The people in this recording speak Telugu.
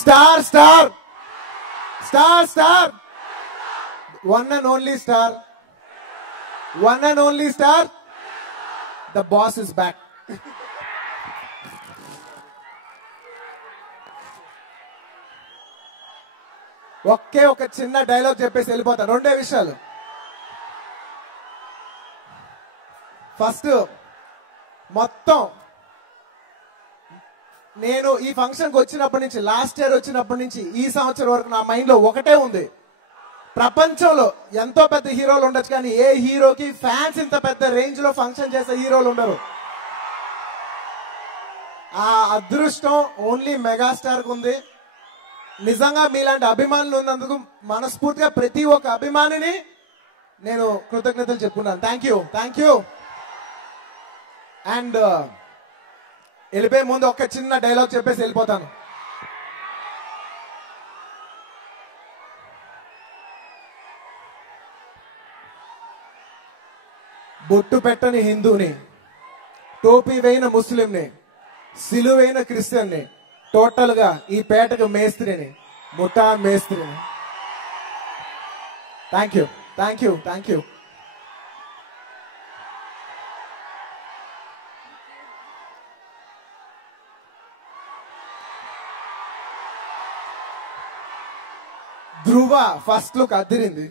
Star, star, star, star. One and only star. One and only star. The boss is back. ఒకే ఒక చిన్న డైలాగ్ చెప్పేసి వెళ్ళిపోతాను. రెండే విషయాలు. ఫస్ట్, మొత్తం నేను ఈ ఫంక్షన్కి వచ్చినప్పటి నుంచి, లాస్ట్ ఇయర్ వచ్చినప్పటి నుంచి ఈ సంవత్సరం వరకు నా మైండ్లో ఒకటే ఉంది. ప్రపంచంలో ఎంతో పెద్ద హీరోలు ఉండొచ్చు, కానీ ఏ హీరోకి ఫ్యాన్స్ ఇంత పెద్ద రేంజ్ లో ఫంక్షన్ చేసే హీరోలు ఉండరు. ఆ అదృష్టం ఓన్లీ మెగాస్టార్ కు ఉంది. నిజంగా మీలాంటి అభిమానులు ఉన్నందుకు మనస్ఫూర్తిగా ప్రతి ఒక్క అభిమానిని నేను కృతజ్ఞతలు చెప్పుకున్నాను. Thank you, thank you. And వెళ్ళిపోయే ముందు ఒక చిన్న డైలాగ్ చెప్పేసి వెళ్ళిపోతాను. బొట్టు పెట్టని హిందూని, టోపీ వేయిన ముస్లింని, సిలువైన క్రిస్టియన్ని, టోటల్ గా ఈ పేటకు మేస్త్రిని, ముఠా మేస్త్రిని. Thank you, thank you, thank you. Dhruva first look Adirindi.